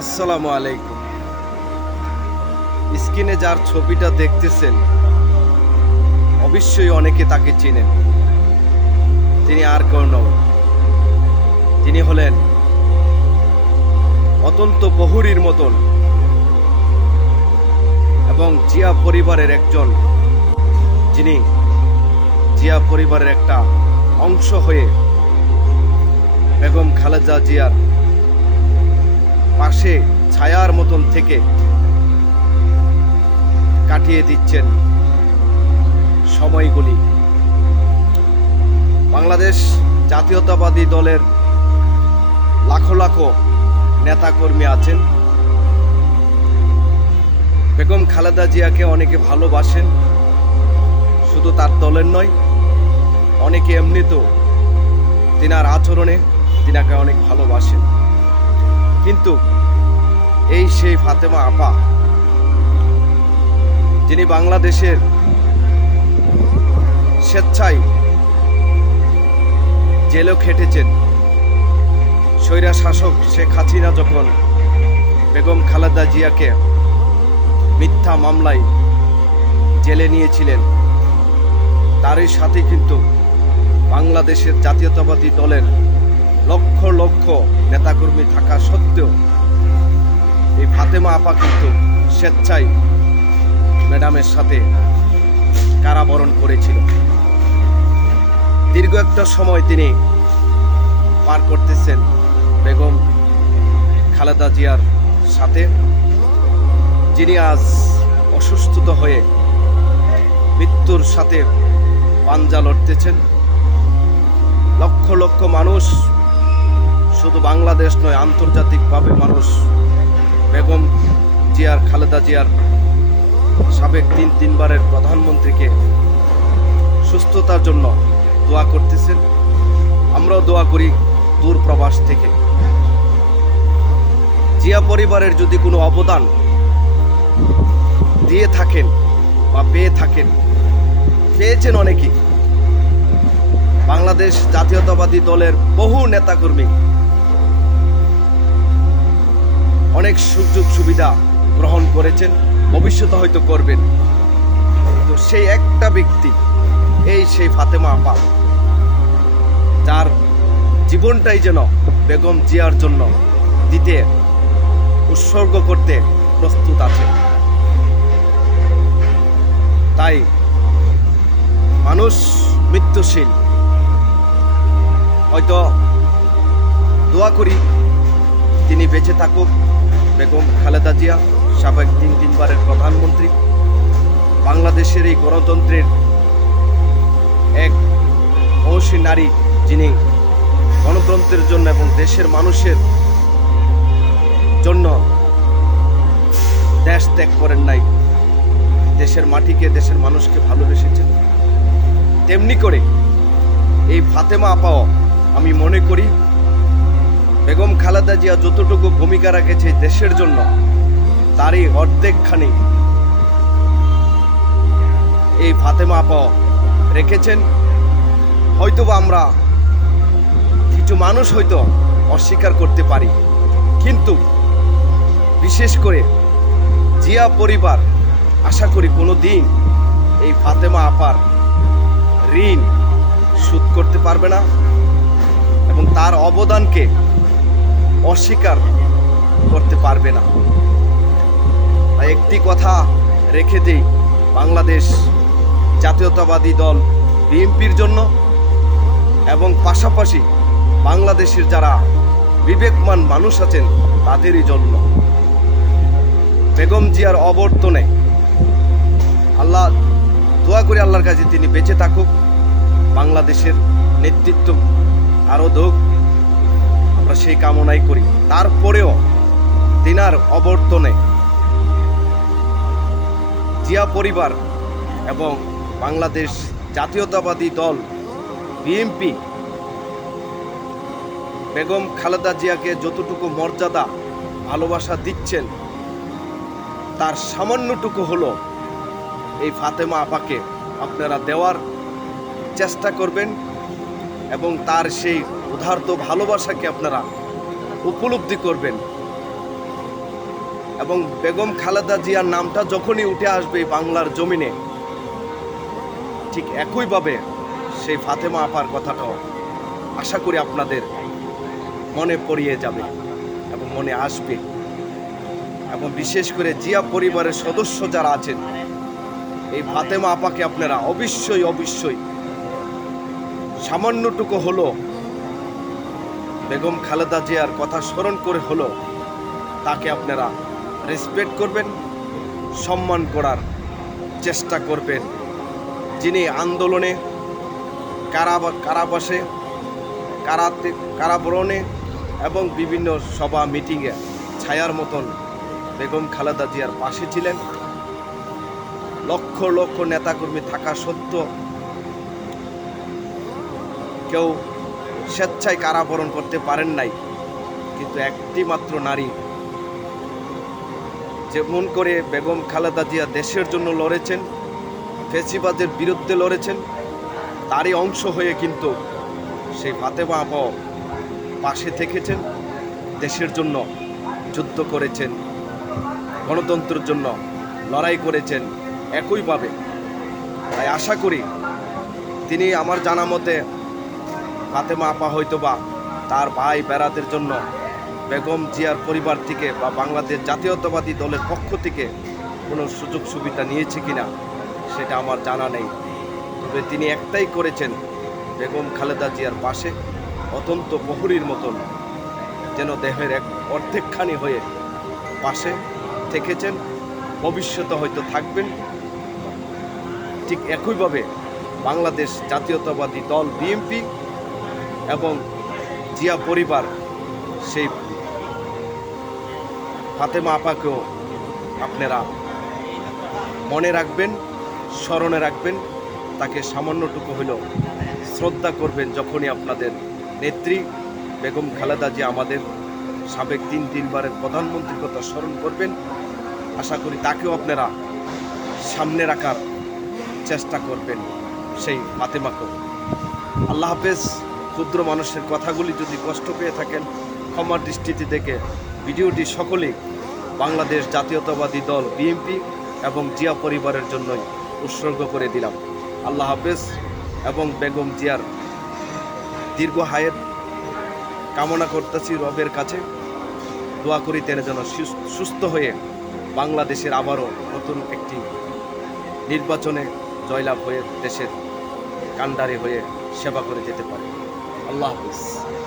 আসসালামু আলাইকুম। স্ক্রিনে যার ছবিটা দেখতেছেন, অবশ্যই অনেকে তাকে চেনেন। তিনি আর কেউ নন। তিনি হলেন অত্যন্ত বহুরীর মতন এবং জিয়া পরিবারের একজন। যিনি জিয়া পরিবারের একটা অংশ হয়ে বেগম খালেদা জিয়ার পাশে ছায়ার মতন থেকে কাটিয়ে দিচ্ছেন সময়গুলি। বাংলাদেশ জাতীয়তাবাদী দলের লাখো লাখো নেতাকর্মী আছেন। বেগম খালেদা জিয়াকে অনেকে ভালোবাসেন, শুধু তার দলের নয়, অনেকে এমনিতেও তিনার আচরণে তিনাকে অনেক ভালোবাসেন। কিন্তু এই সেই ফাতেমা আপা, যিনি বাংলাদেশের স্বেচ্ছায় জেলেও খেটেছেন। স্বৈরা শাসক শেখ হাসিনা যখন বেগম খালেদা জিয়াকে মিথ্যা মামলায় জেলে নিয়েছিলেন, তারই সাথে কিন্তু বাংলাদেশের জাতীয়তাবাদী দলের লক্ষ লক্ষ নেতাকর্মী থাকা সত্ত্বেও ফাতেমা আপা কিন্তু স্বেচ্ছায় ম্যাডামের সাথে কারাবরণ করেছিল। দীর্ঘ একটা সময় তিনি পার করতেছেন বেগম খালেদা জিয়ার সাথে। যিনি আজ অসুস্থতা হয়ে মৃত্যুর সাথে পাঞ্জা লড়তেছেন। লক্ষ লক্ষ মানুষ শুধু বাংলাদেশ নয়, আন্তর্জাতিকভাবে মানুষ বেগম জিয়ার, খালেদা জিয়ার সাবেক তিন, তিনবারের প্রধানমন্ত্রীকে সুস্থতার জন্য দোয়া করতেছেন। আমরাও দোয়া করি দূর প্রবাস থেকে। জিয়া পরিবারের যদি কোনো অবদান দিয়ে থাকেন বা পেয়ে থাকেন, পেয়েছেন অনেকেই। বাংলাদেশ জাতীয়তাবাদী দলের বহু নেতাকর্মী অনেক সুযোগ সুবিধা গ্রহণ করেছেন, ভবিষ্যতে হয়তো করবেন। তো সেই একটা ব্যক্তি, এই সেই ফাতেমা আপা, যার জীবনটাই যেন বেগম জিয়ার জন্য দিতে, উৎসর্গ করতে প্রস্তুত আছে। তাই মানুষ মৃত্যুশীল। হয়তো দোয়া করি, তিনি বেঁচে থাকুক। বেগম খালেদা জিয়া, সাবেক তিন তিনবারের প্রধানমন্ত্রী। বাংলাদেশের এই গণতন্ত্রের এক অংশী নারী যিনি গণতন্ত্রের জন্য এবং দেশের মানুষের জন্য দেশ ত্যাগ করেন নাই, দেশের মাটিকে, দেশের মানুষকে ভালোবেসেছেন। তেমনি করে এই ফাতেমা আপাও আমি মনে করি বেগম খালেদা জিয়া যতটুকু ভূমিকা রাখেছে দেশের জন্য, তারই অর্ধেকখানি এই ফাতেমা আপাও রেখেছেন। হয়তোবা আমরা কিছু মানুষ হয়তো অস্বীকার করতে পারি। কিন্তু বিশেষ করে জিয়া পরিবার, আশা করি কোনো দিন এই ফাতেমা আপার ঋণ শোধ করতে পারবে না এবং তার অবদানকে অস্বীকার করতে পারবে না। তাই একটি কথা রেখে দেই, বাংলাদেশ জাতীয়তাবাদী দল, বিএনপির জন্য এবং পাশাপাশি বাংলাদেশের যারা বিবেকমান মানুষ আছেন, তাদেরই জন্য। বেগম জিয়ার অবর্তনে আল্লাহ দোয়া করে আল্লাহর কাছে তিনি বেঁচে থাকুক, বাংলাদেশের নেতৃত্ব আরও দোক আমরা সেই কামনাই করি। তারপরেও তিনার অবর্তনে জিয়া পরিবার এবং বাংলাদেশ জাতীয়তাবাদী দল, বিএনপি, বেগম খালেদা জিয়াকে যতটুকু মর্যাদা, ভালোবাসা দিচ্ছেন, তার সামান্যটুকু হলো এই ফাতেমা আপাকে আপনারা দেওয়ার চেষ্টা করবেন। এবং তার সেই উদার্ত ভালোবাসাকে আপনারা উপলব্ধি করবেন। এবং বেগম খালেদা জিয়ার নামটা যখনই উঠে আসবে বাংলার জমিনে, ঠিক একইভাবে সেই ফাতেমা আপার কথাটাও আশা করি আপনাদের মনে পড়িয়ে যাবে এবং মনে আসবে। এবং বিশেষ করে জিয়া পরিবারের সদস্য যারা আছেন, এই ফাতেমা আপাকে আপনারা অবশ্যই অবশ্যই সামান্যটুকু হলো। বেগম খালেদা জিয়ার কথা স্মরণ করে হলো। তাকে আপনারা রেসপেক্ট করবেন, সম্মান করার চেষ্টা করবেন। যিনি আন্দোলনে কারা কারাবাসে, কারাতে, কারাবরণে এবং বিভিন্ন সভা মিটিংয়ে ছায়ার মতন বেগম খালেদা জিয়ার পাশে ছিলেন। লক্ষ লক্ষ নেতাকর্মী থাকা সত্ত্বেও কেউ স্বেচ্ছায় কারাবরণ করতে পারেন নাই, কিন্তু একটি মাত্র নারী যেমন করে বেগম খালেদা জিয়া দেশের জন্য লড়েছেন, ফেসিবাদের বিরুদ্ধে লড়েছেন, তারই অংশ হয়ে কিন্তু সেই ফাতেমা আপাও পাশে থেকেছেন, দেশের জন্য যুদ্ধ করেছেন, গণতন্ত্রের জন্য লড়াই করেছেন একইভাবে। তাই আশা করি তিনি আমার জানা মতে ফাতেমা আপা হয়তোবা তার ভাই বেড়াদের জন্য বেগম জিয়ার পরিবার থেকে বা বাংলাদেশ জাতীয়তাবাদী দলের পক্ষ থেকে কোনো সুযোগ সুবিধা নিয়েছে কি না সেটা আমার জানা নেই। তবে তিনি একটাই করেছেন বেগম খালেদা জিয়ার পাশে অত্যন্ত প্রহরীর মতন যেন দেহের এক অর্ধেকখানি হয়ে পাশে থেকেছেন। ভবিষ্যতে হয়তো থাকবেন। ঠিক একইভাবে বাংলাদেশ জাতীয়তাবাদী দল বিএনপি এবং জিয়া পরিবার সেই ফাতেমা আপাকেও আপনারা মনে রাখবেন, স্মরণে রাখবেন। তাকে সামান্যটুকু হলেও শ্রদ্ধা করবেন যখনই আপনাদের নেত্রী বেগম খালেদা জি আমাদের সাবেক তিন তিনবারের প্রধানমন্ত্রীর কথা স্মরণ করবেন। আশা করি তাকেও আপনারা সামনে রাখার চেষ্টা করবেন সেই ফাতেমাকেও। আল্লাহ হাফেজ। ক্ষুদ্র মানুষের কথাগুলি যদি কষ্ট পেয়ে থাকেন ক্ষমার দৃষ্টিতে দেখে ভিডিওটি সকলেই বাংলাদেশ জাতীয়তাবাদী দল, বিএনপি এবং জিয়া পরিবারের জন্যই উৎসর্গ করে দিলাম। আল্লাহ হাফেজ এবং বেগম জিয়ার দীর্ঘ হায়ের কামনা করতেছি রবের কাছে। দোয়া করি তেনে যেন সুস্থ হয়ে বাংলাদেশের আবারও নতুন একটি নির্বাচনে জয়লাভ হয়ে দেশের কাণ্ডারি হয়ে সেবা করে যেতে পারে। আল্লাহ হাফিজ